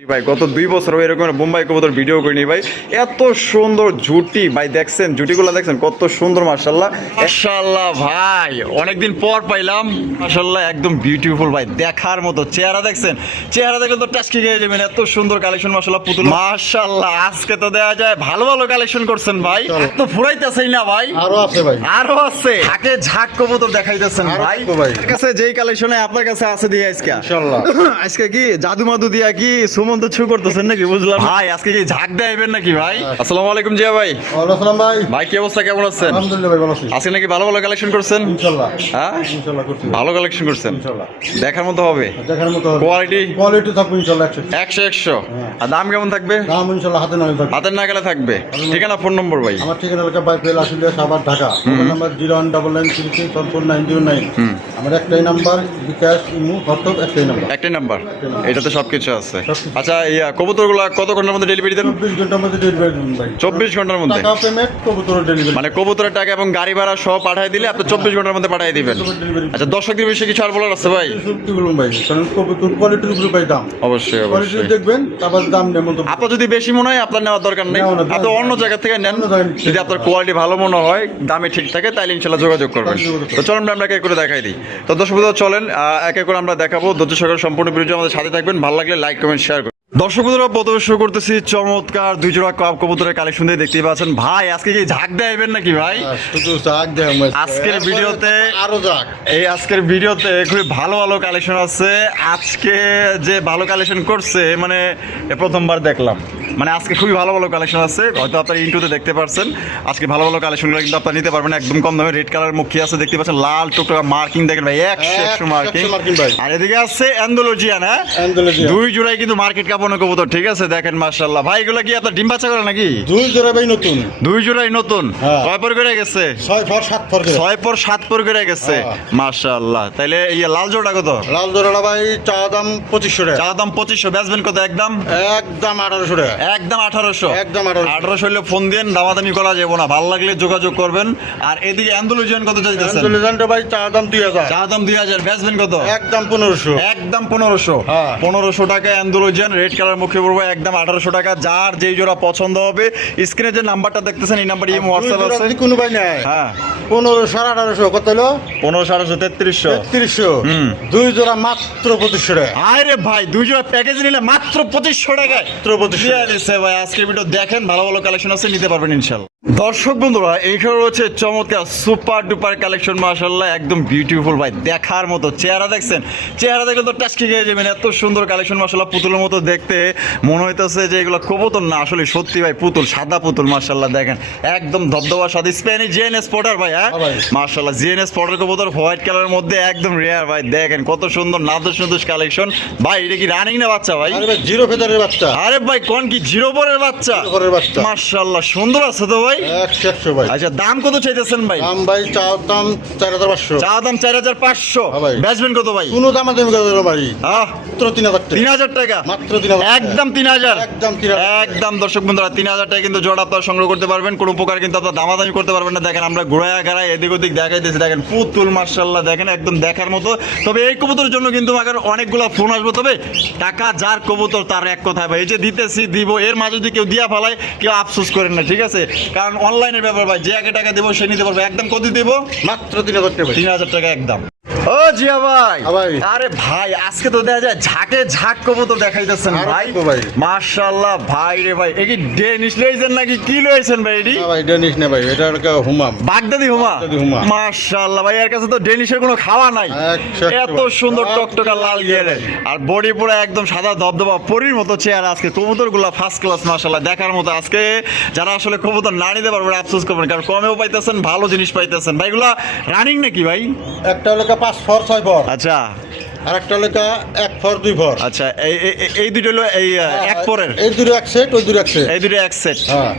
ভাই গত 2 বছর এরকম বোম্বাই কবুতর ভিডিও করিনি ভাই। এত সুন্দর জুটি ভাই, দেখছেন জুটিগুলো দেখছেন কত সুন্দর, মাশাআল্লাহ মাশাআল্লাহ ভাই, অনেকদিন পর পাইলাম মাশাআল্লাহ, একদম বিউটিফুল ভাই, দেখার মতো। চেহারা দেখছেন, চেহারা দেখলে তো টাস্কি খেয়ে যাবেন, এত সুন্দর কালেকশন মাশাআল্লাহ পুতুল মাশাআল্লাহ। আজকে তো দেয়া যায় ভালো ভালো কালেকশন করছেন ভাই, তো ফুরাইতেছেই না ভাই, আরো আছে ভাই, আরো আছে। হাতে ঝাক কবুতর দেখাইতেছেন ভাই, আপনার কাছে যেই কালেকশনে আপনার কাছে আছে দিয়ে আজকে ইনশাআল্লাহ। আজকে কি জাদু মাদু দিয়া কি সুমন্ত ছু করতেছেন নাকি বুঝলাম ভাই, আজকে কি ঝাক দেবেন নাকি ভাই? আসসালামু আলাইকুম জিয়া ভাই। ওয়ালাইকুম আসসালাম ভাই। ভাই কি অবস্থা, কেমন আছেন? আলহামদুলিল্লাহ ভাই, ভালো আছি। আজকে নাকি ভালো ভালো কালেকশন করছেন? ইনশাআল্লাহ হ্যাঁ ইনশাআল্লাহ করছি। ভালো কালেকশন করছেন, ইনশাআল্লাহ দেখার মতো হবে, দেখার মতো কোয়ালিটি কোয়ালিটি থাকবে ইনশাআল্লাহ 100 আর দাম কেমন থাকবে? দাম ইনশাআল্লাহ হাতে নাগালে থাকবে। হাতের নাগালে থাকবে। ঠিকানা ফোন নম্বর ভাই? আমার ঠিকানা এলাকা বাইপেল আসলে সাভার ঢাকা, মোবাইল নাম্বার 019964499। আমার একটাই নাম্বার, বিকাশ ইমু হোয়াটসঅ্যাপ একটাই নাম্বার। একটাই নাম্বার, এটাতে সবকিছু আছে। সবকিছু। আচ্ছা ইয়া কবুতরগুলো কত ঘন্টার মধ্যে ডেলিভারি দেন? 24 ঘন্টার মধ্যে ডেলিভারি দিন ভাই। 24 ঘন্টার মধ্যে টাকা পেমেন্ট, কবুতর ডেলিভারি। মানে কবুতরের টাকা এবং গাড়ি ভাড়া সহ পাঠিয়ে দিলে আপনি 24 ঘন্টার মধ্যে পাঠিয়ে দিবেন। আচ্ছা দর্শকদের বিষয়ে কিছু আর বলার আছে ভাই? কি বলুন ভাই, কারণ কবুতর কোয়ালিটির উপরে ভাই দাম। অবশ্যই কোয়ালিটি অবশ্যই। দেখবেন, তারপর দাম নেই মতো। আপনার যদি বেশি মনে হয় আপনার নেওয়ার দরকার নেই, নেওয়া না, আপনি অন্য জায়গা থেকে নেন। অন্য জায়গায় নিতে যদি আপনার কোয়ালিটি ভালো মনে হয়, দামে ঠিক থাকে, তাহলে ইনশাল্লাহ যোগাযোগ করবেন। তো চলুন আমরা এক এক করে দেখাই দিই। তো দর্শক বন্ধুরা চলেন এক এক করে আমরা দেখাবো। ধৈর্য সহকারে সম্পূর্ণ ভিডিও আমাদের সাথে থাকবেন, ভালো লাগলে লাইক কমেন্ট শেয়ার করুন। দর্শক বন্ধুরা প্রথমে শুরু করতেছি চমৎকার 2 জোড়া কাপ কবুতরের কালেকশন দিয়ে, দেখতেই পাচ্ছেন ভাই। আজকে কি ঝাঁক দেবেন নাকি ভাই? শুধু জাগ দেয় আমার। আজকের ভিডিওতে আরো জাগ। এই আজকের ভিডিওতে খুবই ভালো ভালো কালেকশন আছে। আজকে যে ভালো কালেকশন করছে মানে প্রথমবার দেখলাম, মানে আজকে খুবই ভালো ভালো কালেকশন আছে, হয়তো আপনার ইন্টুতে দেখতে পারছেন। আজকে ভালো ভালো কালেকশনগুলো কিন্তু আপনারা নিতে পারবেন একদম কম দামে। রেড কালার মুখী আছে, দেখতে পাচ্ছেন লাল টুকরা মার্কিং দেখেন ভাই, 100 মার্কিং। 100 মার্কিং ভাই। আর এদিকে আছে অ্যান্ডালুজিয়ান, হ্যাঁ অ্যান্ডালুজিয়ান। 2 জোড়াই কিন্তু মার্কেট কাঁপানো কবুতর, ঠিক আছে দেখেন মাশাআল্লাহ। ভাই এগুলো কি আপনার ডিম বাচ্চা করে নাকি? 2 জোড়া ভাই নতুন। 2 জোড়াই নতুন। হ্যাঁ। কয় পর করে গেছে? 6 ফর 7 ফর। 6 পর 7 পর করে গেছে হ্যাঁ। মাশাআল্লাহ। তাইলে এই লাল জোড়া কত? লাল জোড়াটা ভাই চা দাম 2500 টাকা। চা দাম 2500, বেচবেন কত একদম? একদম 1800 টাকা। একদম 1800। একদম 1800। 1800 হলে ফোন দেন, দামাদামি করা যাবে না, ভালো লাগলে যোগাযোগ করবেন। আর এদিকে অ্যান্ডালুজিয়ান কত চাইতেছেন? অ্যান্ডালুজিয়ানটা ভাই চা দাম 2000। চা দাম 2000, বেচবেন কত? একদম 1500। একদম 1500। হ্যাঁ। 1500 টাকা অ্যান্ডালুজিয়ান রেড কালার মুখে পড়বে, একদম 1800 টাকা। যার যেই জোড়া পছন্দ হবে স্ক্রিনে যে নাম্বারটা দেখতেছেন এই নাম্বারে ইমো হোয়াটসঅ্যাপ আছে। যদি কোনো ভাই নেয়, হ্যাঁ 1500 1800 কত হলো? 1500 3300। 3300। 2 জোড়া মাত্র 2500 টাকা। আরে ভাই 2 জোড়া প্যাকেজ নিলে মাত্র 2500 টাকায় মাত্র 2500 দিয়ে দিচ্ছে ভাই। আজকের ভিডিও দেখেন, ভালো ভালো কালেকশন আছে, নিতে পারবেন ইনশাআল্লাহ। দর্শক বন্ধুরা এইখানে রয়েছে চমৎকার সুপার ডুপার কালেকশন মাশাআল্লাহ, একদম বিউটিফুল ভাই, দেখার মতো। চেহারা দেখছেন, চেহারা দেখলে তো টাস্কি খেয়ে যাবেন, এত সুন্দর কালেকশন মাশাআল্লাহ। পুতুলের মতো দেখতে মনে হইতেছে যে এগুলো কবুতর না, আসলে সত্যি ভাই পুতুল, সাদা পুতুল মাশাআল্লাহ। দেখেন একদম ধবধবা সাদা স্প্যানিশ জিএনএস স্পটার ভাই, হ্যাঁ মাশাআল্লাহ। জিএনএস স্পটার কবুতর হোয়াইট কালারের মধ্যে একদম রেয়ার ভাই, দেখেন কত সুন্দর নাদুস নাদুস কালেকশন ভাই। এটা কি রানিং না বাচ্চা ভাই? আরে ভাই জিরো ফেদারের বাচ্চা। আরে ভাই কোন কি জিরো পরের বাচ্চা? জিরো পরের বাচ্চা। মাশাআল্লাহ সুন্দর আছে তো ভাই। 100 ভাই। আচ্ছা দাম কত চাইতেছেন ভাই? দাম ভাই চা দাম 4500। চা দাম 4500। হ্যাঁ ভাই। বেচবেন কত ভাই? কোনো দাম দামি করে ভাই। আহ মাত্র 3000 টাকা। 3000 টাকা। মাত্র 3000 টাকা। একদম 3000। একদম 3000। একদম দর্শক বন্ধুরা 3000 টাকা কিন্তু জোড়া আপনারা সংগ্রহ করতে পারবেন, কোনো প্রকার কিন্তু আপনারা দামাদামি করতে পারবেন না। দেখেন আমরা ঘোরায়া গাড়ায় এদিক ওদিক দেখাই দিয়েছি, দেখেন পুতুল মাশাআল্লাহ, দেখেন একদম দেখার মতো। তবে এই কবুতরের জন্য কিন্তু আমাকে অনেকগুলো ফোন আসবে, তবে টাকা যার কবুতর তার এক কথায় ভাই, এই যে দিতেছি দিব, এর মাঝে যদি কেউ দিয়া ফেলায় কেউ আফসোস করেন না, ঠিক আছে? কারণ অনলাইনের ব্যাপার ভাই, যে আগে টাকা দেবো সে নিতে পারবে। একদম কত দিব? মাত্র 3000 টাকা ভাই। 3000 টাকা একদম। ও জিয়া ভাই। হ্যাঁ ভাই। আরে ভাই আজকে তো দেখা যায় ঝাঁকে ঝাঁক কবুতর দেখাইতেছেন আর ভাই। তো ভাই। মাশাআল্লাহ ভাই রে ভাই, এই কি ডেনিশ লইছেন নাকি কি লইছেন ভাই? এডি না ভাই ডেনিশ না ভাই, এটা একটা হুমাম। বাগদাদি হুমা। বাগদাদি হুমা। মাশাআল্লাহ ভাই, এর কাছে তো ডেনিশের কোনো খাওয়া নাই, 100 এত সুন্দর টকটকা লাল গিয়ারে আর বডি পুরো একদম সাদা ধবধবা পরীর মতো চেহারা। আজকে কবুতরগুলো ফার্স্ট ক্লাস মাশাআল্লাহ, দেখার মতো। আজকে যারা আসলে কবুতর না নিতে পারবে আফসোস করবেন, কারণ কমেও পাইতেছেন, ভালো জিনিস পাইতেছেন ভাই। এগুলা রানিং নাকি ভাই? একটা লেখা 5 ফর 6 ফর। আচ্ছা আর একটা লেখা 1 ফর 2 ফর। আচ্ছা এই দুটো হলো এই এক পরের, এই দুটো এক সেট, ওই দুটো এক সেট। এই দুটো এক সেট। হ্যাঁ।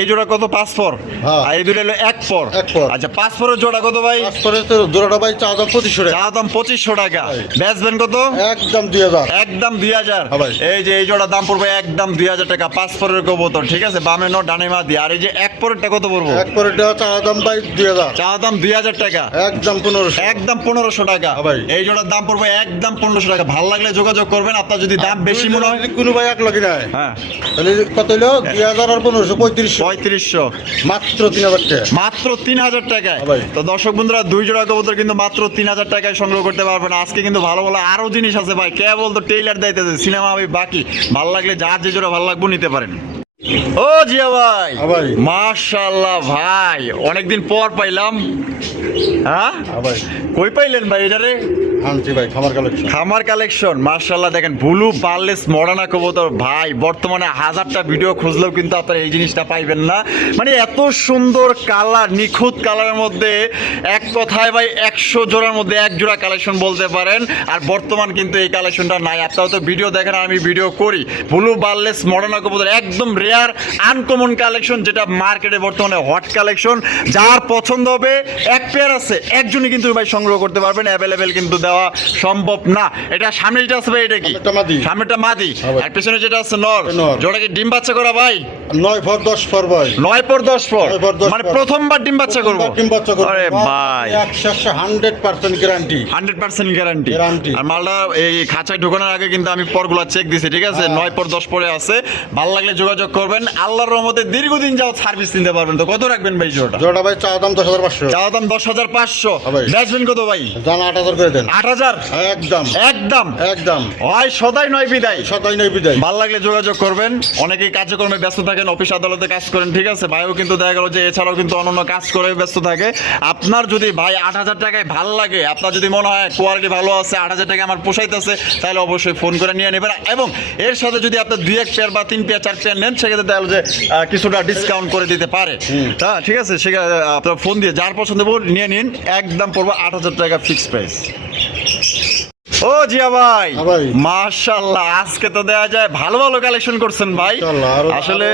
এই জোড়া কত? 5 পর। হ্যাঁ। আর এই দুটো হলো এক পর। এক পর। আচ্ছা 5 পরের জোড়া কত ভাই? 5 ফরের তো জোড়াটা ভাই চা দাম 2500 টাকা। চা দাম 2500 টাকা। বেচবেন কত? একদম 2000। একদম 2000। হ্যাঁ ভাই। এই যে এই জোড়া দাম পড়বে একদম 2000 টাকা, 5 পরের কবুতর, ঠিক আছে? বামে ন ডানে মা দিয়ে। আর এই যে এক পরেরটা কত পড়বো? এক ফরেরটা চা দাম ভাই 2000। চা দাম 2000 টাকা। একদম 1500। একদম 1500 টাকা। হ্যাঁ ভাই। এই জোড়ার দাম পড়বে একদম 1500 টাকা। ভালো লাগলে যোগাযোগ করবেন। আপনার যদি দাম বেশি মনে হয়, কোনো ভাই এক লগে নাই, হ্যাঁ তাহলে কত হইলো? 2000 আর 1500, 3500, 3500, মাত্র 3000 টাকা। মাত্র 3000 টাকায়। ভাই। তো দর্শক বন্ধুরা, 2 জোড়া কবুতর কিন্তু মাত্র 3000 টাকায় সংগ্রহ করতে পারবেন। আজকে কিন্তু ভালো ভালো আরো জিনিস আছে ভাই, কেবল তো টেইলার দিতেছে, সিনেমা আমি বাকি। ভালো লাগলে যার যে জোড়া ভালো লাগবে নিতে পারেন। ও জিয়া ভাই, ভাই। মাশাআল্লাহ ভাই, অনেকদিন পর পাইলাম। হ্যাঁ ভাই কই পাইলেন ভাই এটারে? আনছি ভাই, খামার কালেকশন। খামার কালেকশন, মাশাআল্লাহ দেখেন, ব্লু বার্লেস মডার্না কবুতর ভাই। বর্তমানে হাজারটা ভিডিও খুঁজলেও কিন্তু আপনারা এই জিনিসটা পাইবেন না। মানে এত সুন্দর কালার, নিখুঁত কালারের মধ্যে এক কথায় ভাই 100 জোড়ার মধ্যে 1 জোড়া কালেকশন বলতে পারেন। আর বর্তমান কিন্তু এই কালেকশনটা নাই। আপনারা তো ভিডিও দেখেন, আর আমি ভিডিও করি। ব্লু বার্লেস মডার্না কবুতর একদম রেয়ার আনকমন কালেকশন, যেটা মার্কেটে বর্তমানে হট কালেকশন। যার পছন্দ হবে, এক পেয়ার আছে, একজনই কিন্তু ভাই সংগ্রহ করতে পারবেন। অ্যাভেলেবেল কিন্তু দেওয়া সম্ভব না। এটা সামনে যেটা আছে ভাই, এটা কি? সামনেরটা মাদি। সামনেটা মাদি, হ্যাঁ ভাই। আর পেছনে যেটা আছে নর। নর। জোড়া কি ডিম বাচ্চা করা ভাই? 9 পর 10 পর ভাই। 9 পর 10 পর, 9 পর 10 মানে পর। প্রথমবার ডিম বাচ্চা করবো। ডিম বাচ্চা করবো। আরে ভাই, 100% গ্যারান্টি। 100% গ্যারান্টি। Guarantee। আর মালটা এই খাঁচায় ঢোকানোর আগে কিন্তু আমি পরগুলা চেক দিছি, ঠিক আছে? 9 পর 10 পরে আছে। ভালো লাগলে যোগাযোগ করবেন। আল্লাহর রহমতে দীর্ঘদিন যাও সার্ভিস নিতে পারবেন। তো কত রাখবেন ভাই জোড়াটা? জোড়া ভাই চা দাম 10500। চাওয়া দাম 10,500। হ্যাঁ ভাই। বেচবেন কত ভাই? জান 8000 করে দেন। 8000 একদম একদম। একদম। হয় সদাই নয় বিদায়। সদাই নয় বিদায়। ভালো লাগলে যোগাযোগ করবেন। অনেকেই কার্যক্রমে ব্যস্ত থাকেন, অফিস আদালতে কাজ করেন, ঠিক আছে? ভাইও কিন্তু দেখা গেল যে এছাড়াও কিন্তু অন্যান্য কাজ করে ব্যস্ত থাকে। আপনার যদি ভাই 8000 টাকায় ভালো লাগে, আপনার যদি মনে হয় কোয়ালিটি ভালো আছে, 8000 টাকা আমার পোষাইতেছে, তাহলে অবশ্যই ফোন করে নিয়ে নেবেন। এবং এর সাথে যদি আপনার 2-1 পেয়ার বা 3 পেয়ার 4 পেয়ার নেন, সেক্ষেত্রে দেখা গেল যে কিছুটা ডিসকাউন্ট করে দিতে পারে। হ্যাঁ ঠিক আছে, সেখানে আপনার ফোন দিয়ে যার পছন্দ নিয়ে নিন। একদম পড়বো 8000 টাকা ফিক্সড প্রাইস। ও জিয়া ভাই, হ্যাঁ ভাই। মাশাআল্লাহ, আজকে তো দেখা যায় ভালো ভালো কালেকশন করছেন ভাই। ইনশাআল্লাহ, আসলে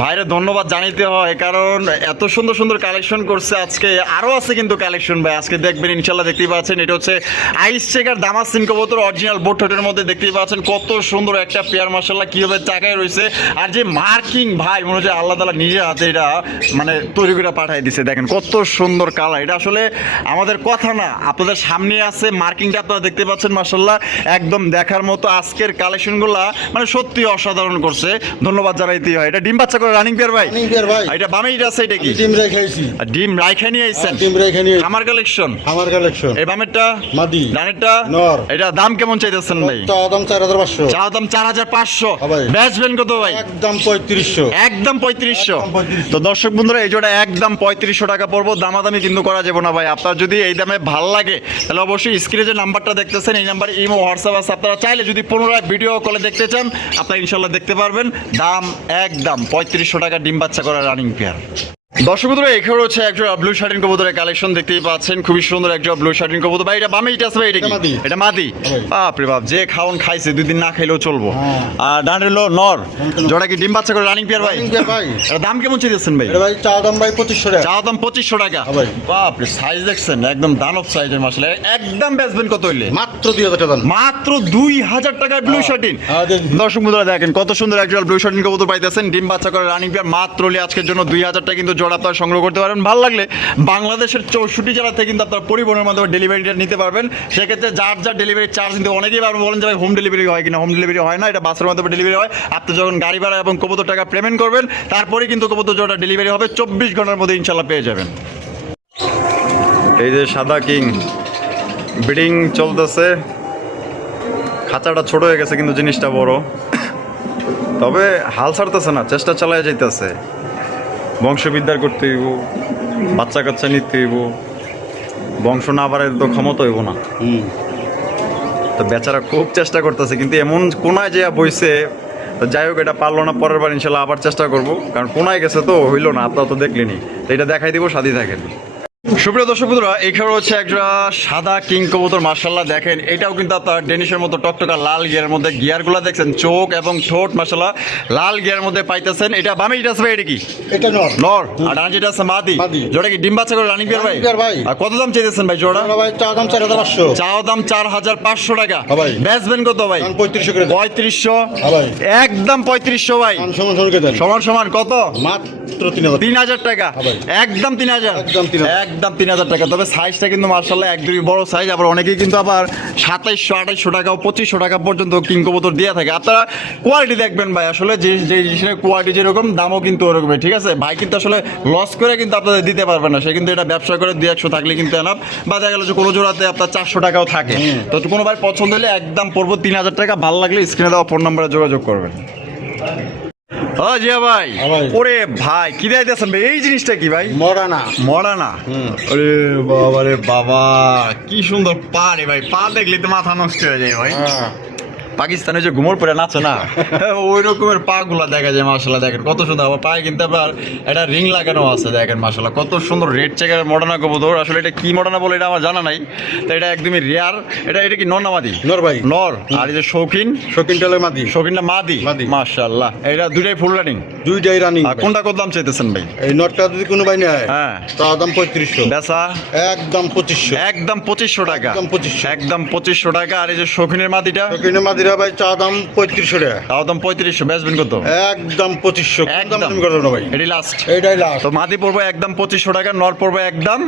ভাইরে ধন্যবাদ জানাইতে হয়, কারণ এত সুন্দর সুন্দর কালেকশন করছে। আজকে আরো আছে কিন্তু কালেকশন ভাই, আজকে দেখবেন ইনশাআল্লাহ। দেখতেই পাচ্ছেন, এটা হচ্ছে আইস চেকার দামাসিন কবুতর, অরিজিনাল বোট ঠোঁটের মধ্যে। দেখতেই পাচ্ছেন কত সুন্দর একটা পেয়ার, মাশাআল্লাহ, কিভাবে চাকায় রয়েছে। আর যে মার্কিং ভাই, মনে হচ্ছে আল্লাহ তাআলা নিজের হাতে এটা মানে তৈরি করে পাঠিয়ে দিছে। দেখেন কত সুন্দর কালার। এটা আসলে আমাদের কথা না, আপনাদের সামনে আছে মার্কিংটা, আপনারা দেখতে পাচ্ছেন। মাশাআল্লাহ একদম দেখার মতো। আজকের কালেকশনগুলা মানে সত্যি অসাধারণ করছে, ধন্যবাদ জানাইতে হয়। এটা ডিম বাচ্চা করে রানিং পেয়ার ভাই? রানিং পেয়ার ভাই। এটা বামেই আছে, এটা কি? ডিম রেখাইছি। আর ডিম রাইখা নিয়ে আইছেন? ডিম রেখে নিয়ে আমার কালেকশন। আমার কালেকশন। এই বামেরটা মাদি। ডানেরটা নর। এটা দাম কেমন চাইতেছেন ভাই? চা দাম 4500। চাওয়া দাম 4500। হ্যাঁ ভাই। বেচবেন কত ভাই? একদম 3500। একদম 3500। একদম 3500। তো দর্শক বন্ধুরা, এই জোড়া একদম 3500 টাকা পড়বো। দামাদামি কিন্তু করা যাবে না ভাই। আপনার যদি এই দামে ভাল লাগে, তাহলে অবশ্যই স্ক্রিনে যে নাম্বারটা দেখতেছেন, এই নাম্বার ইমো হোয়াটসঅ্যাপ আছে। আপনারা চাইলে যদি পুনরায় ভিডিও কলে দেখতে চান, আপনারা ইনশাল্লাহ দেখতে পারবেন। দাম একদম 3500 টাকা, ডিম বাচ্চা করা রানিং পেয়ার। দর্শক বন্ধুরা, এখানে হচ্ছে একজোড়া ব্লু শার্টিন কবুতরের কালেকশন দেখতেই পাচ্ছেন। খুবই সুন্দর একজোড়া ব্লু শার্টিন কবুতর ভাই। এটা বামে এটা আছে ভাই, এটা কি? মাদি। এটা মাদি। ভাই। বাপরে বাপ, যে খাওন খাইছে, 2 দিন না খাইলেও চলবো। হ্যাঁ। আর ডান হলো নর। জোড়া কি ডিম বাচ্চা করে রানিং পেয়ার ভাই? রানিং পেয়ার ভাই। এটা দাম কেমন চাইতেছেন ভাই? এটা ভাই চা দাম ভাই 2500 টাকা। চাওয়া দাম 2500 টাকা। হ্যাঁ ভাই। বাপরে, সাইজ দেখছেন, একদম দানব সাইজের মাসলে। একদম বেচবেন কত হইলে? মাত্র 2000 টাকা দাম। মাত্র 2000 টাকায় ব্লু শার্টিন। হ্যাঁ, দেখুন। দর্শক বন্ধুরা দেখেন কত সুন্দর একজোড়া ব্লু শার্টিন কবুতর পাইতেছেন, ডিম বাচ্চা করে রানিং পেয়ার। মাত্র আজকের জন্য 2000 টাকা কিন্তু জোড়া আপনারা সংগ্রহ করতে পারেন। ভালো লাগলে বাংলাদেশের 64 জেলা থেকে কিন্তু আপনারা পরিবহনের মাধ্যমে ডেলিভারিটা নিতে পারবেন। সেক্ষেত্রে যার যার ডেলিভারি চার্জ কিন্তু অনেকেই বলেন যে ভাই হোম ডেলিভারি হয় কিনা। হোম ডেলিভারি হয় না, এটা বাসের মাধ্যমে ডেলিভারি হয়। আপনি যখন গাড়ি ভাড়া এবং কবুতর টাকা পেমেন্ট করবেন, তারপরে কিন্তু কবুতর জোড়া ডেলিভারি হবে। 24 ঘন্টার মধ্যে ইনশাল্লাহ পেয়ে যাবেন। এই যে সাদা কিং ব্রিডিং চলতেছে। খাঁচাটা ছোট হয়ে গেছে কিন্তু জিনিসটা বড়, তবে হাল ছাড়তেছে না, চেষ্টা চালায় যাইতেছে। বংশবিদ্যার করতে হইব, বাচ্চা কাচ্চা নিতে হইব, বংশ না বাড়াইলে তো ক্ষমতা হইব না। তো বেচারা খুব চেষ্টা করতেছে, কিন্তু এমন কোনায় যে বইছে। তো যাই হোক, এটা পারলো না, পরের বার ইনশাল্লাহ আবার চেষ্টা করবো, কারণ কোনায় গেছে তো হইলো না। আপনারা তো দেখলেনি, তো এটা দেখাই দিব, সাথী থাকেন। সুপ্রিয় দর্শক বন্ধুরা, এখানে হচ্ছে একটা সাদা কিং কবুতর। মাশাআল্লাহ দেখেন, এটাও কিন্তু আপনার ডেনিশের মতো টকটকা লাল গিয়ারের মধ্যে। গিয়ারগুলো দেখছেন, চোখ এবং ঠোঁট মাশাআল্লাহ লাল গিয়ারের মধ্যে পাইতেছেন। এটা বামে এটা আছে ভাই, এটা কি? এটা নর। নর। আর ডান যেটা আছে মাদি। মাদি। জোড়া কি ডিম বাচ্চা করে রানিং পেয়ার ভাই? রানিং পেয়ার ভাই। আর কত দাম চাইতেছেন ভাই জোড়া? জোড়া ভাই চা দাম 4500। চাও দাম 4500 টাকা। হ্যাঁ ভাই। বেচবেন কত ভাই? দাম 3500 করে দেন। 3500। হ্যাঁ ভাই। একদম 3500 ভাই। দাম সমান করে দেন। সমান সমান কত? মাত্র 3000। 3000 টাকা। হ্যাঁ ভাই। একদম 3000। একদম 3000। একদম 3000 টাকা। তবে সাইজটা কিন্তু মার্শাল্লাহ একদমই বড় সাইজ। আবার অনেকেই কিন্তু আবার 2700-2800 টাকা ও 2500 টাকা পর্যন্ত কিং কবুতর দিয়ে থাকে। আপনারা কোয়ালিটি দেখবেন ভাই, আসলে যে যে জিনিসের কোয়ালিটি যেরকম দামও কিন্তু ওরকমই, ঠিক আছে ভাই। কিন্তু আসলে লস করে কিন্তু আপনাদের দিতে পারবেন না, সে কিন্তু এটা ব্যবসা করে 200 থাকলে কিন্তু এনাফ। বা দেখা গেল যে কোনো জোড়াতে আপনার 400 টাকাও থাকে। তো কোনো ভাই পছন্দ হলে একদম পড়বো 3000 টাকা। ভালো লাগলে স্ক্রিনে দেওয়া ফোন নম্বরে যোগাযোগ করবেন। ও জিয়া ভাই, ভাই। ওরে ভাই কি দিতেছেন ভাই? এই জিনিসটা কি ভাই? মরানা মরানা। আরে বাবা রে বাবা, কি সুন্দর পা রে ভাই। পা দেখলে তো মাথা নষ্ট হয়ে যায় ভাই। পাকিস্তানে যে ঘুমোর পরে নাচে না, ওই রকমের পা গুলা দেখা যায় মাশাআল্লাহ। দেখেন কত সুন্দর। আবার পায়ে কিন্তু আবার একটা রিং লাগানো আছে, দেখেন মাশাআল্লাহ কত সুন্দর। রেড চেকার মডার্না কবুতর। আসলে এটা কি মডার্না বলে এটা আমার জানা নাই। তো এটা একদমই রেয়ার। এটা কি নর না মাদি? নর ভাই, নর। আর এই যে শৌখিন, শৌখিনটালে মাদি, শৌখিনটা মাদি। মাদি। মাশাআল্লাহ, এটা দুইটাই ফুল রানিং। দুইটাই রানিং। আর কোনটা কত দাম চাইতেছেন ভাই? এই নটটা যদি কোনো ভাই নেয়, হ্যাঁ, তার দাম 3500, বেচা একদম 2500, একদম 2500 টাকা। একদম 2500, একদম 2500 টাকা। আর এই যে শৌখিনের মাদিটা, শৌখিনের মাদিরা ভাই চা দাম 3500 টাকা, তাও দাম 3500। বেচবেন কত? একদম 2500, একদম একদম তুমি করো না ভাই, এটি লাস্ট। এইটাই লাস্ট। তো মাদি পড়বে একদম 2500 টাকা, নর পড়বে একদম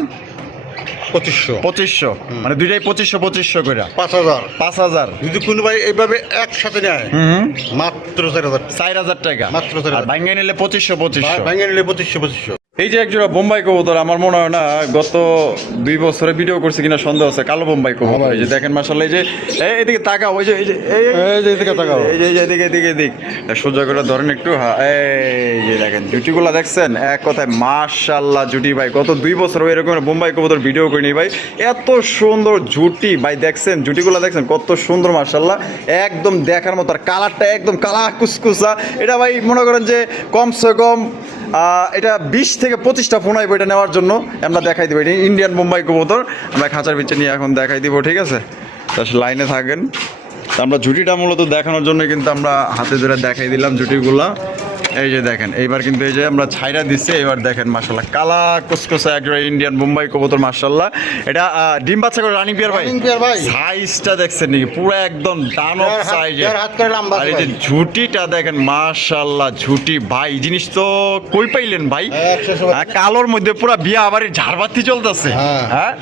2500, 2500। মানে দুইটাই 2500 করে 5000। 5000। যদি কোনো ভাই এইভাবে একসাথে নেয়, হুম, মাত্র 4000, 4000 টাকা মাত্র 4000। আর ভাঙিয়ে নিলে 2500। ভাঙে নিলে 2500। এই যে একজোড়া বোম্বাই কবুতর, আমার মনে হয় না গত 2 বছরে ভিডিও করছে কিনা সন্দেহ আছে। কালো বোম্বাই কবুতর। এই যে দেখেন মাশাআল্লাহ, এই যে এদিকে তাকাও, ওই যে এই যে এই যে এদিকে তাকাও, এই যে এদিকে সোজা করে ধরেন একটু। হ্যাঁ, এই যে দেখেন জুটিগুলা দেখছেন, এক কথায় মাশাআল্লাহ জুটি ভাই। গত 2 বছর ওই রকমের বোম্বাই কবুতর ভিডিও করিনি ভাই। এত সুন্দর জুটি ভাই, দেখছেন জুটিগুলা দেখছেন কত সুন্দর মাশাআল্লাহ, একদম দেখার মতো। আর কালারটা একদম কালা কুসকুসা। এটা ভাই মনে করেন যে কমসে কম এটা 20 থেকে 25টা ফোন আইব এটা নেওয়ার জন্য। আমরা দেখাই দিব, এটা ইন্ডিয়ান বোম্বাই কবুতর। আমরা খাঁচার পিছে নিয়ে এখন দেখাই দিব, ঠিক আছে? তো লাইনে থাকেন। তো আমরা জুটিটা মূলত দেখানোর জন্য কিন্তু আমরা হাতে ধরে দেখাই দিলাম জুটিগুলা। এই যে দেখেন, এইবার কিন্তু এই যে আমরা ছাইরা দিচ্ছি। এবার দেখেন মাশাআল্লাহ কালা কুসকুসা একটা ইন্ডিয়ান বোম্বাই কবুতর মাশাআল্লাহ। এটা ডিম বাচ্চা করে রানিং পেয়ার ভাই। রানিং পেয়ার ভাই। সাইজটা দেখছেন নাকি? পুরো একদম দানব সাইজে। হাত করে লম্বা আর এই যে ঝুটিটা দেখেন মাশাআল্লাহ, ঝুটি ভাই জিনিস তো কই পাইলেন ভাই? 100 কালোর মধ্যে পুরো বিয়া বাড়ির ঝাড়বাতি চলতেছে। হ্যাঁ। হ্যাঁ,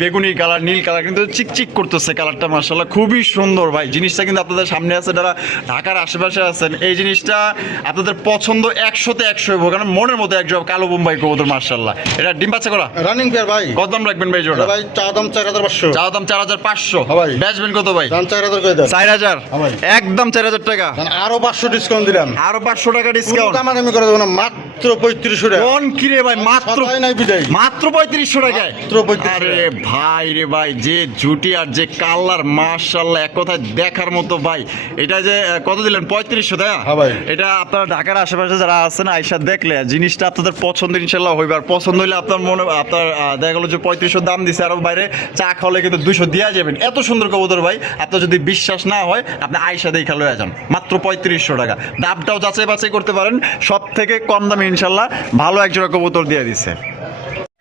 বেগুনি কালার, নীল কালার, কিন্তু চিকচিক করতেছে কালারটা মাশাআল্লাহ, খুবই সুন্দর ভাই। জিনিসটা কিন্তু আপনাদের সামনে আছে, যারা ঢাকার আশেপাশে আছেন, এই জিনিসটা আপনাদের পছন্দ 100তে 100 হইব। কারণ মনের মতো একজন কালো বোম্বাই কবুতর মাশাআল্লাহ। এটা ডিম বাচ্চা করা রানিং পেয়ার ভাই। কত দাম রাখবেন ভাই জোড়া? ভাই চা দাম 4500, চাও দাম 4500। হ্যাঁ ভাই। বেচবেন কত ভাই? দাম 4000 করে দেন। 4000। হ্যাঁ ভাই। একদম 4000 টাকা। আরো 500 ডিসকাউন্ট দিলাম। আরো 500 টাকা ডিসকাউন্ট। দামাদামি করে দেবো না, মাত্র 3500 টাকা। কোন কি রে ভাই? মাত্র কথাই নাই বিদায়। মাত্র 3500 টাকায়। মাত্র 3500 আরে ভাই রে ভাই, যে জুটি আর যে কালার মাশাআল্লাহ, এক কথায় দেখার মতো ভাই। এটা যে কত দিলেন? 3500 তাই না? হ্যাঁ ভাই। এটা আপনারা ঢাকার আশেপাশে যারা আছেন আইসা দেখলে জিনিসটা আপনাদের পছন্দ ইনশাআল্লাহ হইবে। আর পছন্দ হইলে আপনার মনে আপনার দেখা গেলো যে 3500 দাম দিছে, আরো বাইরে চা খাওয়ালে কিন্তু 200 দিয়া যাবেন। এত সুন্দর কবুতর ভাই, আপনার যদি বিশ্বাস না হয় আপনি আইসা দেখা লয়ে যান। মাত্র 3500 টাকা। দামটাও যাচাই বাছাই করতে পারেন, সব থেকে কম দামে ইনশাআল্লাহ ভালো একজোড়া কবুতর দিয়ে দিছে।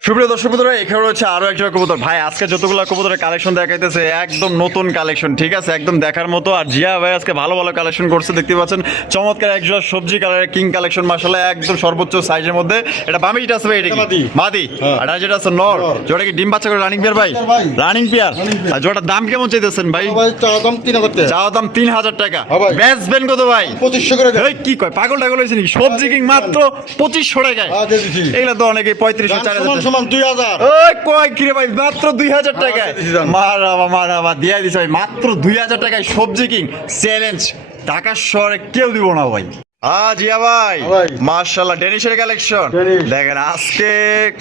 সুপ্রিয় দর্শক বন্ধুরা, এখানে রয়েছে আরো একটা কবুতর ভাই। আজকে যতগুলো কবুতরের কালেকশন দেখাইতেছে একদম নতুন কালেকশন, ঠিক আছে, একদম দেখার মতো। আর জিয়া ভাই আজকে ভালো ভালো কালেকশন করছে, দেখতে পাচ্ছেন চমৎকার একজোড়া সবজি কালারের কিং কালেকশন মাশাআল্লাহ, একদম সর্বোচ্চ সাইজের মধ্যে। এটা বামিটা আছে ভাই, এটা কি মাদি? আর যেটা আছে নর, যেটা কি ডিম বাচ্চা করে রানিং পেয়ার ভাই? Running pair. আর যেটার দাম কেমন চাইতেছেন ভাই? ভাই চা দাম 3000 টাকা। চাওয়া দাম 3000 টাকা। হ্যাঁ ভাই। বেচবেন কত ভাই? 2500 করে দেন। এই কি কয়, পাগল টাগল হয়েছে নাকি? সবজি কিং মাত্র 2500 টাকায়। হ্যাঁ দিয়ে দিছি। এগুলা তো অনেকে 3500 দাম 4000 সমান 2000। ওই কয় কি রে ভাই? মাত্র 2000 টাকায়। দিছি দাম। মারাবা দিয়ে দিছে ভাই, মাত্র 2000 টাকায় সবজি কিং চ্যালেঞ্জ। ঢাকার শহরে কেউ দিব না ভাই। জিয়া ভাই ভাই। মাশাআল্লাহ, ডেনিশের কালেকশন ডেনিশ। দেখেন আজকে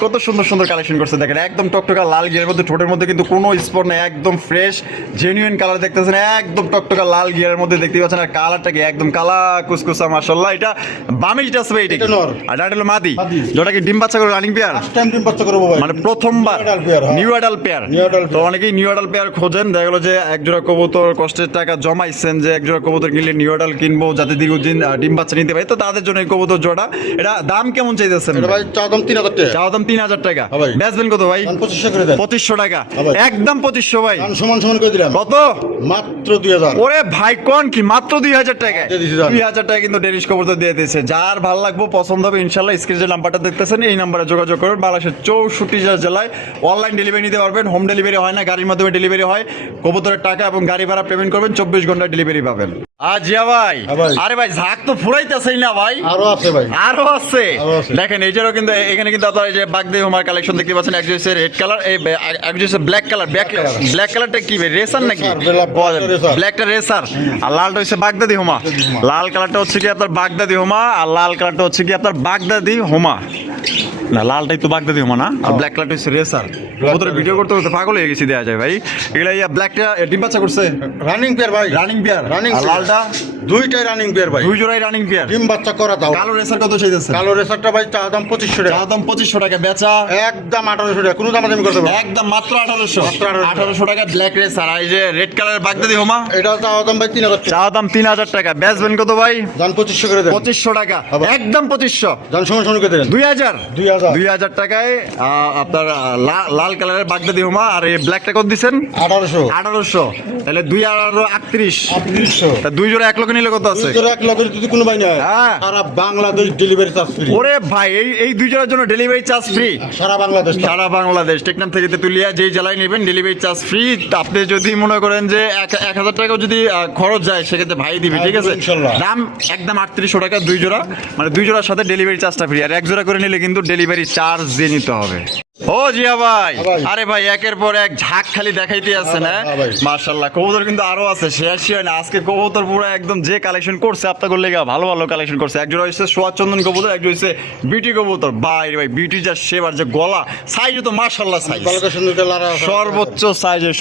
কত সুন্দর সুন্দর কালেকশন করছে। দেখেন একদম টকটকা লাল গিয়ারের মধ্যে, ঠোঁটের মধ্যে কিন্তু কোনো স্পট নেই, একদম ফ্রেশ জেনুইন কালার দেখতেছেন, একদম টকটকা লাল গিয়ারের মধ্যে দেখতে পাচ্ছেন। আর কালারটা কি একদম কালা কুসকুসা মাশাআল্লাহ। এটা বামে যেটা আছে ভাই, এটা এটা নর। আর এটা হলো মাদি, মাদি। যেটা কি ডিম বাচ্চা করে রানিং পেয়ার, ফার্স্ট টাইম ডিম বাচ্চা করবো ভাই। মানে প্রথমবার New adult pair, হ্যাঁ। New adult pair. New adult তো pair। অনেকেই নিউ অ্যাডাল্ট পেয়ার খোঁজেন, দেখা গেলো যে একজোড়া কবুতর কষ্টের টাকা জমাইছেন যে একজোড়া কবুতর কিনলে নিউ অ্যাডাল্ট কিনবো যাতে দীর্ঘদিন ডিম বাচ্চা বাচ্চা নিতে পারে, তো তাদের জন্য এই কবুতর জোড়া। এটা দাম কেমন চাইতেছেন? এটা ভাই চা দাম 3000 টাকা। চাওয়া দাম 3000 টাকা। হ্যাঁ ভাই। বেচবেন কত ভাই? 2500 করে দেন। 2500 টাকা। হ্যাঁ ভাই। একদম 2500 ভাই। দাম সমান সমান করে দিলাম। কত? মাত্র 2000। ওরে ভাই কোন কি মাত্র 2000 টাকা? দিয়ে দিছি, যান। 2000 টাকা কিন্তু ডেনিশ কবুতর দিয়ে দিয়েছে। যার ভালো লাগবে পছন্দ হবে ইনশাআল্লাহ স্ক্রিনে যে নাম্বারটা দেখতেছেন এই নাম্বারে যোগাযোগ করুন। বাংলাদেশের 64 জেলায় অনলাইন ডেলিভারি নিতে পারবেন। হোম ডেলিভারি হয় না, গাড়ির মাধ্যমে ডেলিভারি হয়। কবুতরের টাকা এবং গাড়ি ভাড়া পেমেন্ট করবেন, 24 ঘন্টা ডেলিভারি পাবেন। জিয়া ভাই, হ্যাঁ ভাই। আরে ভাই ঝাঁক তো ফুরাইতেছেই না ভাই, আরো আছে ভাই। আরো আছে। আরো আছে। দেখেন এটারও কিন্তু এখানে কিন্তু আপনার এই যে বাগদি হোমার কালেকশন দেখতে পাচ্ছেন। এক হচ্ছে রেড কালার, এক হচ্ছে ব্ল্যাক কালার। ব্ল্যাক কালারটা কি ভাই, রেসার নাকি? রেসার। ব্ল্যাকটা রেসার আর লালটা হচ্ছে বাগদাদি হোমা। লাল কালারটা হচ্ছে কি আপনার বাগদাদি হোমা, আর লাল কালারটা হচ্ছে কি আপনার বাগদাদি হোমা। না লালটাই তো বাগদাদি হোমা না, আর ব্ল্যাক কালারটা হচ্ছে রেসার। কবুতরের ভিডিও করতে করতে পাগল হয়ে গেছি, দেয়া যায় ভাই। এগুলা ব্ল্যাকটা ডিম বাচ্চা করছে, রানিং পেয়ার ভাই। Running pair. রানিং আর লালটা দুইটাই রানিং পেয়ার ভাই। দুই জোড়াই রানিং পেয়ার। ডিম বাচ্চা করা দাও। কালো রেসার কত চাইতেছে? কালো রেসারটা ভাই চা দাম 2500 টাকা। চা দাম 2500 টাকা, বেচা একদম 1800 টাকা। কোনো দামাদামি করতে পারবো। একদম মাত্র 1800। মাত্র 1800 টাকা ব্ল্যাক রেসার। আর এই যে রেড কালারের বাগদাদি হোমা, এটা চা দাম ভাই 3000 টাকা। চা দাম 3000 টাকা। বেচবেন কত ভাই? দাম 2500 করে দেন। 2500 টাকা। আবার। একদম 2500। দাম সমান সমান করে দেন। 2000 2000 2000 টাকায় আপনার লাল কালারের বাগদাদি হোমা। আর এই ব্ল্যাকটা কত দিচ্ছেন? 1800 1800। তাহলে 2 আর 38। 3800। তা দুই জোড়া 1 লক্ষ নিলে কত আছে? 1 লাখ যদি কোনো ভাই নেয় হ্যাঁ। সারা বাংলাদেশ ডেলিভারি চার্জ ফ্রি। ওরে ভাই এই দুই জোড়ার জন্য ডেলিভারি চার্জ ফ্রি। সারা বাংলাদেশ। সারা বাংলাদেশ টেকনাম থেকে তেতুলিয়া যেই জেলায় নেবেন ডেলিভারি চার্জ ফ্রি। আপনি যদি মনে করেন যে 1000 টাকাও যদি খরচ যায় সেক্ষেত্রে ভাই দিবি, ঠিক আছে? ইনশাল্লাহ। দাম একদম 3800 টাকা দুই জোড়া, মানে দুই জোড়ার সাথে ডেলিভারি চার্জটা ফ্রি। আর এক জোড়া করে নিলে কিন্তু ডেলিভারি চার্জ দিয়ে নিতে হবে। ও জিয়া ভাই, হ্যাঁ ভাই। আরে ভাই একের পর এক ঝাঁক খালি দেখাইতে আছে না? হ্যাঁ ভাই। মাশাআল্লাহ কবুতর কিন্তু আরো আছে, শেষ হয় না। আজকে কবুতর পুরো একদম যে কালেকশন করছে আপনাদের লেগে ভালো ভালো কালেকশন করছে। এক জোড়া হচ্ছে সোয়া চন্দন কবুতর, এক জোড়া হচ্ছে বিউটি কবুতর। ভাই রে ভাই বিউটি যা শেবার যে গলা সাইজ তো মাশাআল্লাহ সাইজ বালকা সুন্দর লারা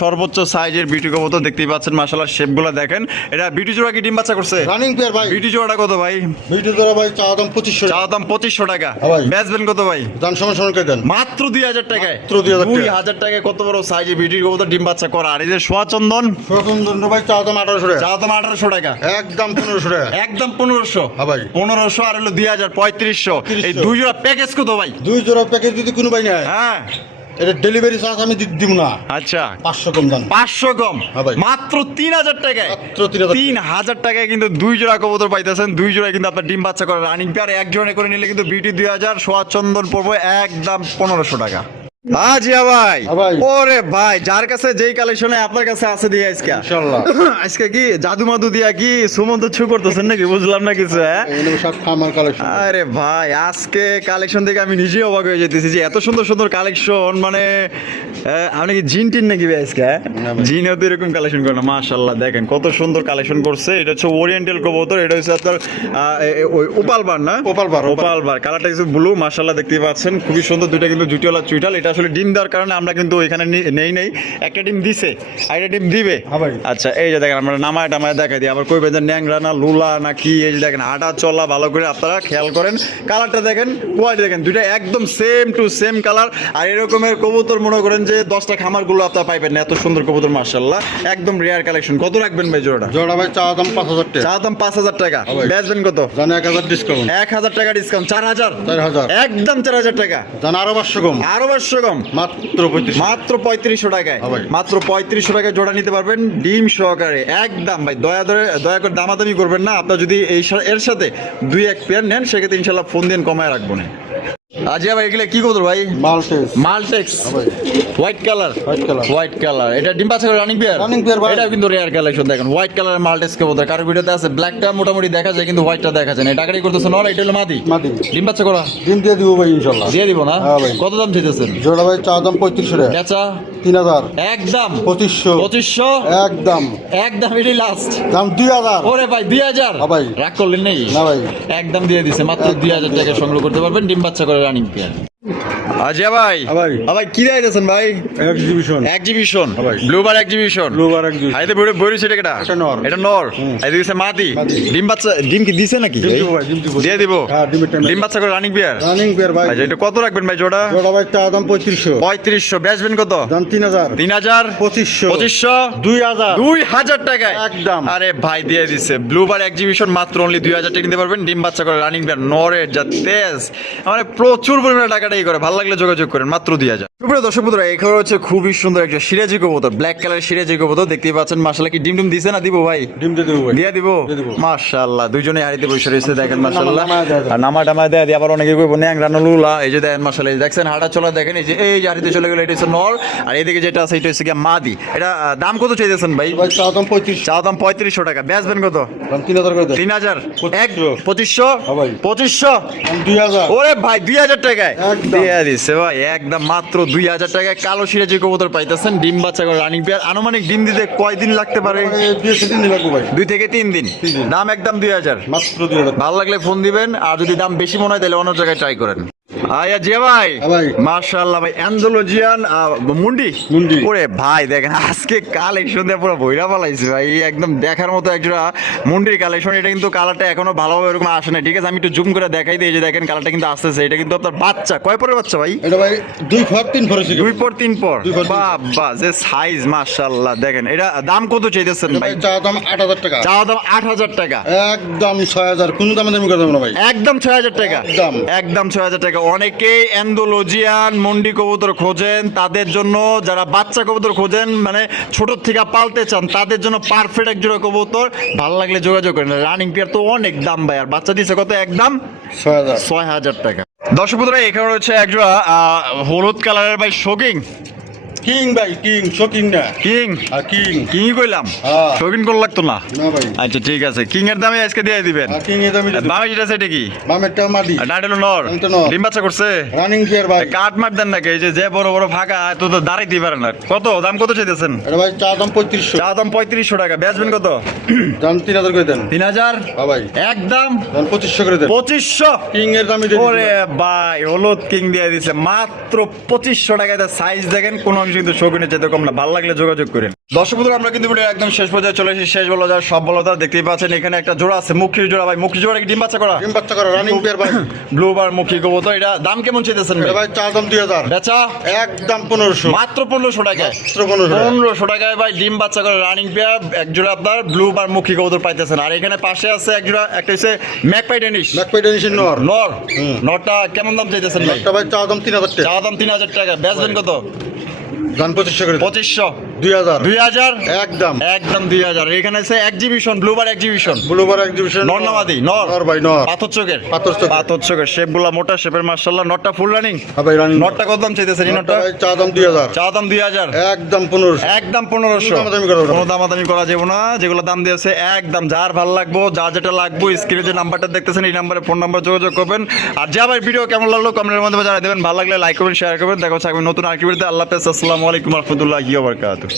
সর্বোচ্চ সাইজের বিউটি কবুতর দেখতেই পাচ্ছেন। মাশাআল্লাহ শেপগুলো দেখেন। এটা বিউটি জোড়া কি ডিম বাচ্চা করছে? রানিং পেয়ার ভাই। বিউটি জোড়াটা কত ভাই? ভিডিও ধরা ভাই চা দাম 2500 চা টাকা। দাম 2500 টাকা। হ্যাঁ ভাই। বেচবেন কত ভাই? দাম সমান সমান করে দেন। মাত্র 2000 টাকায়। মাত্র 2000 টাকা। 2000 টাকায় কত বড় সাইজে বিউটির কবুতর ডিম বাচ্চা করা। আর এই যে সোয়া চন্দন, সুন্দর ভাই চা দাম 1800 টাকা। চা দাম 1800 টাকা। একদম 1500 টাকা। একদম 1500। হ্যাঁ ভাই। 1500 আর হলো 2000 3500। এই দুই জোড়া প্যাকেজ কত ভাই? দুই জোড়া প্যাকেজ যদি কোনো ভাই নেয় হ্যাঁ এটা ডেলিভারি চার্জ আমি দিব না। আচ্ছা 500 কম দাম। 500 কম। হ্যাঁ ভাই। মাত্র 3000 টাকায়। মাত্র 3000 3000 টাকায় কিন্তু দুই জোড়া কবুতর পাইতেছেন। দুই জোড়া কিন্তু আপনার ডিম বাচ্চা করে রানিং পেয়ার। এক জোড়া করে নিলে কিন্তু বিউটি 2000, সোয়া চন্দন পড়বে একদম 1500 টাকা। জিয়া ভাই, হ্যাঁ ভাই। ওরে ভাই যার কাছে যেই কালেকশনে আপনার কাছে আছে দিয়ে আজকে ইনশাআল্লাহ। আজকে কি জাদু মাদু দিয়া কি সুমন্ত ছু করতেছেন নাকি? বুঝলাম না কিছু। হ্যাঁ এগুলো সব খামার কালেকশন। আরে ভাই আজকে কালেকশন থেকে আমি নিজেই অবাক হয়ে যেতেছি যে এত সুন্দর সুন্দর কালেকশন। মানে আপনি কি জিন টিন নাকি ভাই আজকে? জিনও তো এরকম কালেকশন করে না। মাশাআল্লাহ দেখেন কত সুন্দর কালেকশন করছে। এটা হচ্ছে ওরিয়েন্টাল কবুতর। এটা হচ্ছে আপনার ওই ওপাল বার না? ওপাল বার। কালারটা কিছু ব্লু। মাশাআল্লাহ দেখতেই পাচ্ছেন খুবই সুন্দর। দুইটা কিন্তু জুটিওয়ালা চুইটাল। এটা আসলে ডিম দেওয়ার কারণে আমরা কিন্তু এখানে নেই একটা ডিম দিছে আর একটা ডিম দিবে। হ্যাঁ ভাই। আচ্ছা এই যে দেখেন আমরা নামায় টামায় দেখাই দিই। আবার কই বেঁধে ন্যাংরা না লুলা না কি, এই যে দেখেন হাঁটা চলা ভালো করে আপনারা খেয়াল করেন। কালারটা দেখেন, কোয়ালিটি দেখেন, দুইটা একদম সেম টু সেম কালার। আর এরকমের কবুতর মনে করেন যে 10টা খামারগুলো আপনারা পাইবেন না। এত সুন্দর কবুতর মাশাআল্লাহ একদম রেয়ার কালেকশন। কত রাখবেন ভাই জোড়াটা? জোড়া ভাই চা দাম 5000 টাকা। চা দাম 5000 টাকা। বেচবেন কত? জানা 1000 ডিসকাউন্ট। 1000 টাকা ডিসকাউন্ট। 4000 4000 একদম 4000 টাকা। জানা আরো 500 কম। আরো 500 কম। মাত্র 3500। মাত্র 3500 টাকায়। হ্যাঁ ভাই। মাত্র 3500 টাকায় জোড়া নিতে পারবেন ডিম সহকারে একদম। ভাই দয়া করে দামাদামি করবেন না। আপনার যদি এর সাথে 2-1 পেয়ার নেন সেক্ষেত্রে ইনশাল্লাহ ফোন দিয়ে কমায় রাখবো না। আজিয়া ভাই এগুলো কি কবুতর ভাই? মালটেক্স হোয়াইট কালার। এটা ডিম বাচ্চা করে রানিং পেয়ার। ভাই। এটা কিন্তু রেয়ার কালেকশন দেখেন। হোয়াইট কালারের মালটেক্স কবুতর। কারো ভিডিওতে আছে ব্ল্যাকটা মোটামুটি দেখা যায় কিন্তু হোয়াইটটা দেখা যায় না। টাকারি করতেছে না। এটা হলো মাদি। ডিম বাচ্চা করা দিন দিয়ে দিব ভাই ইনশাআল্লাহ। দিয়ে দিব না? হ্যাঁ ভাই। কত দাম চাইতেছেন? জোড়া ভাই চা দাম 3500 টাকা। বেচা 3000 একদম 2500 একদম এটাই লাস্ট দাম 2000। ওরে ভাই 2000 হ্যাঁ ভাই। রাগ করলেন নাকি? না ভাই। একদম দিয়ে দিছে। মাত্র 2000 টাকা সংগ্রহ করতে পারবেন ডিম বাচ্চা করে রানিং পেয়ার। আজিয়া ভাই ভাই। ভাই কি দিয়েছেন ভাই? এক্সিবিশন এক্সিবিশন ভাই। ব্লুবার এক্সিবিশন ব্লুবার এক্সিবিশন আইতে বড় বড় সেটা কেটা? এটা নর। এটা নর। এই দিছে মাদি। মাদি। ডিম বাচ্চা ডিম কি দিছে নাকি? ডিম দিব ভাই, ডিম দিব। দিয়ে দিব। হ্যাঁ, ডিমের টাইম। ডিম বাচ্চা করে রানিং বিয়ার। রানিং বিয়ার ভাই। আচ্ছা এটা কত রাখবেন ভাই জোড়া? জোড়া ভাই চা দাম 3500, 3500 বেচবেন কত? দাম 3000, 3000 2500, 2500 2000, 2000 টাকায় একদম। আরে ভাই দিয়ে দিছে ব্লুবার এক্সিবিশন মাত্র অনলি 2000 টাকা নিতে পারবেন। ডিম বাচ্চা করে রানিং বিয়ার নরের যা তেজ মানে প্রচুর পরিমাণে টাকাটাই করে। ভালো লাগলে যোগাযোগ করেন মাত্র 2000। সুপ্রিয় দর্শক বন্ধুরা এখানে হচ্ছে খুবই সুন্দর একটা সিরাজি কবুতর, ব্ল্যাক কালার সিরাজি কবুতর দেখতেই পাচ্ছেন। মাশাআল্লাহ কি ডিম ডিম দিছে না দিব ভাই? ডিম দিয়ে দেবো ভাই। দিয়ে দিব দিয়ে দিব। মাশাআল্লাহ দুইজনে হাড়িতে বসে রয়েছে দেখেন মাশাআল্লাহ। নামা দেয়া যায়। আর নামা টামা দেয়া দিয়ে আবার অনেকে কইব ন্যাংরানো লুলা। এই যে দেখেন মাশাআল্লাহ এই যে দেখছেন হাঁটা চলা দেখেন। এই যে হাড়িতে চলে গেল এটা হচ্ছে নর, আর এইদিকে যেটা আছে এটা হচ্ছে কি মাদি। এটা দাম কত চাইতেছেন ভাই? ভাই চা দাম 3500, চা দাম 3500 টাকা বেচবেন কত? দাম 3000 করে দেন। 3000 2500 2500 হ্যাঁ ভাই। 2500 দাম 2000, ওরে ভাই 2000 টাকায় একদম। দিয়ে দিচ্ছে ভাই একদম মাত্র 2000 টাকায় কালো সিরাজি কবুতর পাইতেছেন। ডিম বাচ্চা করে রানিং পেয়ার। আনুমানিক ডিম দিতে কয়দিন লাগতে পারে? মানে 2 দিন লাগবে ভাই। 2 থেকে 3 দিন। তিন দিন। দাম একদম 2000। মাত্র 2000। ভালো লাগলে ফোন দিবেন, আর যদি দাম বেশি মনে হয় তাহলে অন্য জায়গায় ট্রাই করেন। আয়া জিয়া ভাই হ্যাঁ ভাই। মাশাআল্লাহ ভাই অ্যান্ডালুজিয়ান মুন্ডি মুন্ডি। ওরে ভাই দেখেন আজকে কালেকশন দিয়ে পুরো বইরা পালাইছে ভাই একদম দেখার মতো একজোড়া মুন্ডির কালেকশন। এটা কিন্তু কালারটা এখনো ভালোভাবে এরকম আসে না, ঠিক আছে? আমি একটু জুম করে দেখাই দিই। এই যে দেখেন কালারটা কিন্তু আসতেছে। এটা কিন্তু আপনার বাচ্চা কয় পরের বাচ্চা ভাই? এটা ভাই 2 পর 3 পরে শিখে। 2 পর 3 পর। দুই পর, তিন পর। বাবা যে সাইজ মাশাআল্লাহ দেখেন। এটা দাম কত চাইতেছেন ভাই? ভাই চা দাম 8000 টাকা, চাওয়া দাম 8000 টাকা। একদম 6000, কোনো দামে দামি করে দেবো না ভাই। একদম 6000 টাকা। একদম। একদম 6000 টাকা। অনেকেই অ্যান্ডালুজিয়ান মন্ডি কবুতর খোঁজেন, তাদের জন্য যারা বাচ্চা কবুতর খোঁজেন মানে ছোট থেকে পালতে চান তাদের জন্য পারফেক্ট এক জোড়া কবুতর। ভালো লাগলে যোগাযোগ করেন। রানিং পেয়ার তো অনেক দাম ভাই, আর বাচ্চা দিছে কত? একদম 6000। 6000 টাকা। দর্শক বন্ধুরা এখানে রয়েছে এক জোড়া হলুদ কালারের ভাই শোকিং। কিং ভাই, কিং, শোকিং না। কিং আর কিং। কিং কইলাম, হ্যাঁ। শোকিং কোন লাগতো না। না ভাই। আচ্ছা ঠিক আছে, কিং এর দামে আজকে দিয়ে দিবেন। আর কিং এর দামে দিয়ে দেবো। বামে যেটা সেটা কি? বামেরটা মাদি। আর ডাইডেলো নর। ডাইডেলো নর। ডিম বাচ্চা করছে? রানিং পেয়ার ভাই। কাট মার দেন নাকি? এই যে বড় বড় ফাঁকা তো দাঁড়াইতে পারে না। কত দাম কত চাইতেছেন? এটা ভাই চা দাম 3500, চা দাম 3500 টাকা বেচবেন কত? দাম 3000 করে দেন। 3000 হ্যাঁ ভাই। একদম দাম 2500 করে দেন। 2500 কিং এর দামে দিয়ে ওরে ভাই হলুদ কিং দিয়ে দিছে মাত্র 2500 টাকায়। তার সাইজ দেখেন, কোনো অংশ কিন্তু শৌখিনের চাইতে কম না। ভালো লাগলে যোগাযোগ করেন। দর্শক বন্ধুরা আমরা কিন্তু ভিডিও একদম শেষ পর্যায়ে চলে এসেছি। শেষ বলা যায় সব বলা যায়। দেখতেই পাচ্ছেন এখানে একটা জোড়া আছে, মুখির জোড়া ভাই। মুখির জোড়া কি ডিম বাচ্চা করা? ডিম বাচ্চা করা রানিং পেয়ার ভাই। ব্লুবার মুখী কবুতর। এটা দাম কেমন চাইতেছেন এটা ভাই চা দাম 2000, বেচা একদম 1500, মাত্র 1500 টাকায়। মাত্র 1500 টাকা। 1500 টাকায় ভাই ডিম বাচ্চা করে রানিং পেয়ার এক জোড়া আপনার ব্লুবার মুখী কবুতর পাইতেছেন। আর এখানে পাশে আছে এক জোড়া, একটা হচ্ছে ম্যাকপাই ডেনিশ ম্যাকপাই ডেনিশের নর। নর। হুম। নরটা কেমন দাম চাইতেছেন ভাই? এটা ভাই চা দাম 3000 টাকা, চাওয়া দাম 3000 টাকা বেচবেন কত? দাম 2500 করে দেন। 2500 2000, 2000 একদম। একদম 2000। এখানে আছে এক্সিবিশন ব্লুবার এক্সিবিশন। ব্লুবার এক্সিবিশন। নর নামাদি নর নর ভাই, নর। পাথর চোখের। পাথর চোখের। পাথর চোখের শেপগুলা মোটা শেপের মাশাআল্লাহ। নরটা ফুল রানিং। হ্যাঁ ভাই রানিং। নরটা কত দাম চাইতেছেন এই নরটা? ভাই চা দাম 2000, চাওয়া দাম 2000 একদম 1500। একদম 1500। কোনো দামাদামি করা যাবে না। কোনো দামাদামি করা যাবে না। যেগুলো দাম দিয়েছে একদম যার ভালো লাগবো, যার যেটা লাগবে স্ক্রিনে যে নাম্বারটা দেখতেছেন এই নাম্বারে ফোন নাম্বার যোগাযোগ করবেন। আর যা ভাই ভিডিও কেমন লাগলো কমেন্টের মধ্যে জানিয়ে দেবেন। ভালো লাগলে লাইক করবেন, শেয়ার করবেন। দেখা হচ্ছে নতুন আরেকটি ভিডিওতে। আল্লাহ হাফেজ, আসসালামু আলাইকুম ওয়া রাহমাতুল্লাহি ওয়া বারাকাতুহু।